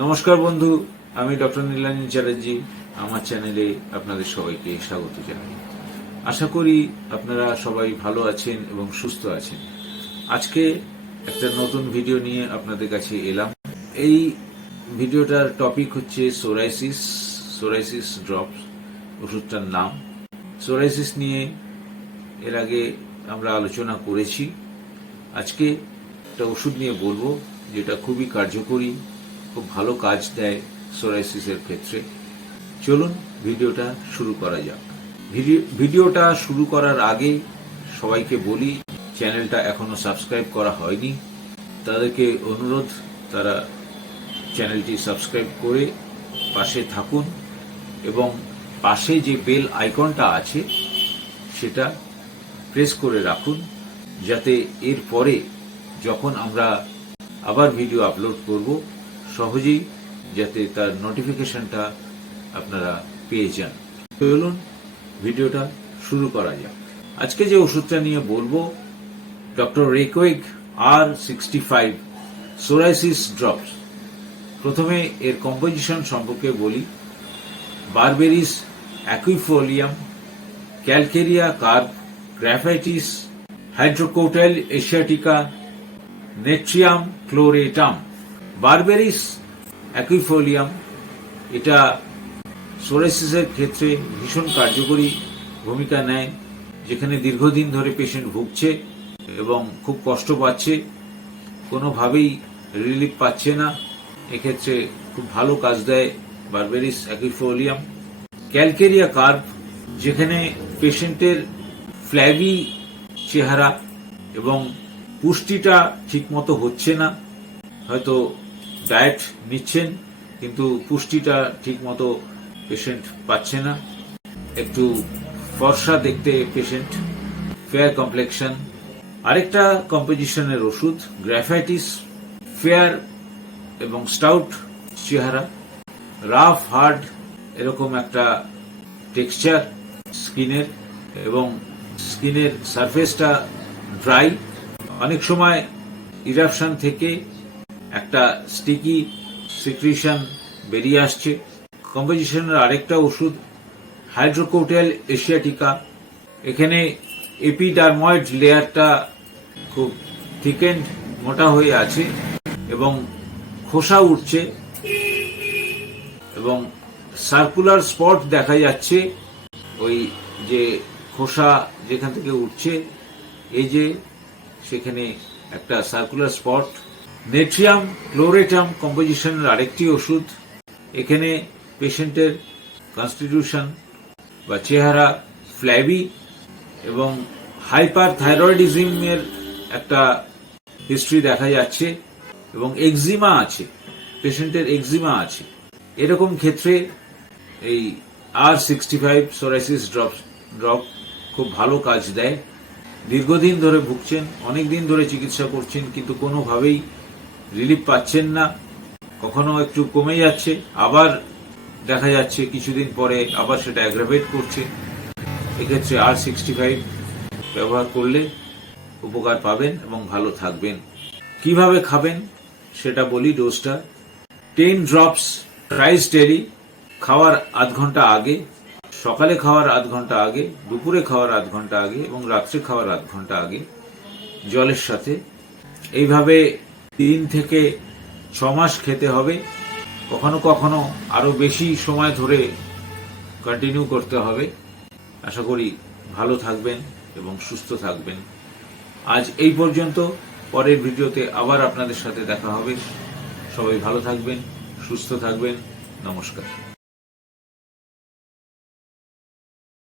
নমস্কার বন্ধু, আমি ডক্টর নীলানী চ্যাটার্জি, আমার চ্যানেলে আপনাদের সবাইকে স্বাগত জানাই। আশা করি আপনারা সবাই ভালো আছেন এবং সুস্থ আছেন। আজকে একটা নতুন ভিডিও নিয়ে আপনাদের কাছে এলাম। এই ভিডিওটার টপিক হচ্ছে সোরাইসিস সোরাইসিস ড্রপস, ওষুধটার নাম। সোরাইসিস নিয়ে এর আগে আমরা আলোচনা করেছি। আজকে একটা ওষুধ নিয়ে বলব, যেটা খুবই কার্যকরী খুব ভালো কাজ দেয় সোরাইসিসের ক্ষেত্রে। চলুন, ভিডিওটা শুরু করা যাক। ভিডিওটা শুরু করার আগে সবাইকে বলি, চ্যানেলটা এখনও সাবস্ক্রাইব করা হয়নি, তাদেরকে অনুরোধ, তারা চ্যানেলটি সাবস্ক্রাইব করে পাশে থাকুন এবং পাশে যে বেল আইকনটা আছে, সেটা প্রেস করে রাখুন, যাতে এর পরে যখন আমরা আবার ভিডিও আপলোড করব সহজেই যাতে তার নোটিফিকেশনটা আপনারা পেয়ে যান। চলুন, ভিডিওটা শুরু করা যাক। আজকে যে ওষুধটা নিয়ে বলব, doctor Reckeweg R sixty five psoriasis drops. প্রথমে এর কম্পোজিশন সম্পর্কে বলি। Berberis, aquifolium, calcarea, carb graphites hydrocotyle, asiatica, natrium, chloratum. Berberis aquifolium, এটা সোরেসিসের ক্ষেত্রে ভীষণ কার্যকরী ভূমিকা নেয়, যেখানে দীর্ঘদিন ধরে পেশেন্ট ভুগছে এবং খুব কষ্ট পাচ্ছে, কোনোভাবেই রিলিফ পাচ্ছে না। এক্ষেত্রে খুব ভালো কাজ দেয় বারবেরিস অ্যাকুইফোলিয়াম। ক্যালকেরিয়া কার্ভ, যেখানে পেশেন্টের ফ্ল্যাগি চেহারা এবং পুষ্টিটা ঠিকমতো হচ্ছে না, হয়তো ডায়েট নিচ্ছেন, কিন্তু পুষ্টিটা ঠিকমতো পেশেন্ট পাচ্ছে না। একটু ফর্সা দেখতে পেশেন্ট ফেয়ার কমপ্লেকশন আরেকটা কম্পোজিশনের ওষুধ গ্রাফাইটিস ফেয়ার এবং স্টাউট চেহারা। রাফ হার্ড এরকম একটা টেক্সচার স্কিনের এবং স্কিনের সারফেসটা ড্রাই অনেক সময় ইরাপশন থেকে একটা স্টিকি সিক্রিশন বেরিয়ে আসছে। কম্পোজিশনের আরেকটা ওষুধ হাইড্রোকোটেল এশিয়াটিকা এখানে এপিডার্ময়েড লেয়ারটা খুব থিকেন্ড মোটা হয়ে আছে এবং খোসা উঠছে এবং সার্কুলার স্পট দেখা যাচ্ছে। ওই যে খোসা যেখান থেকে উঠছে এই যে সেখানে একটা সার্কুলার স্পট নেট্রিয়াম ক্লোরেটাম কম্পোজিশনের আরেকটি ওষুধ। এখানে পেশেন্টের কনস্টিটিউশন বা চেহারা ফ্ল্যাবি এবং হাইপার থাইরয়েডিজমের একটা হিস্ট্রি দেখা যাচ্ছে এবং এক্সিমা আছে, পেশেন্টের এক্সিমা আছে। এরকম ক্ষেত্রে এই R sixty five psoriasis drop drop খুব ভালো কাজ দেয়। দীর্ঘদিন ধরে ভুগছেন অনেক দিন ধরে চিকিৎসা করছেন, কিন্তু কোনোভাবেই রিলিফ পাচ্ছেন না। কখনো একটু কমে যাচ্ছে। আবার দেখা যাচ্ছে কিছুদিন পরে আবার সেটা অ্যাগ্রাভেট করছে। এক্ষেত্রে আর সিক্সটি ফাইভ ব্যবহার করলে উপকার পাবেন এবং ভালো থাকবেন। কীভাবে খাবেন সেটা বলি ডোজটা টেন ড্রপস রাইস ডেলি খাওয়ার আধ ঘণ্টা আগে, সকালে খাওয়ার আধ ঘণ্টা আগে, দুপুরে খাওয়ার আধ ঘণ্টা আগে এবং রাত্রে খাওয়ার আধ ঘণ্টা আগে জলের সাথে। এইভাবে তিন থেকে ছ মাস খেতে হবে। কখনো কখনো আরও বেশি সময় ধরে কন্টিনিউ করতে হবে। আশা করি ভালো থাকবেন এবং সুস্থ থাকবেন। আজ এই পর্যন্ত। পরের ভিডিওতে আবার আপনাদের সাথে দেখা হবে। সবাই ভালো থাকবেন, সুস্থ থাকবেন। নমস্কার।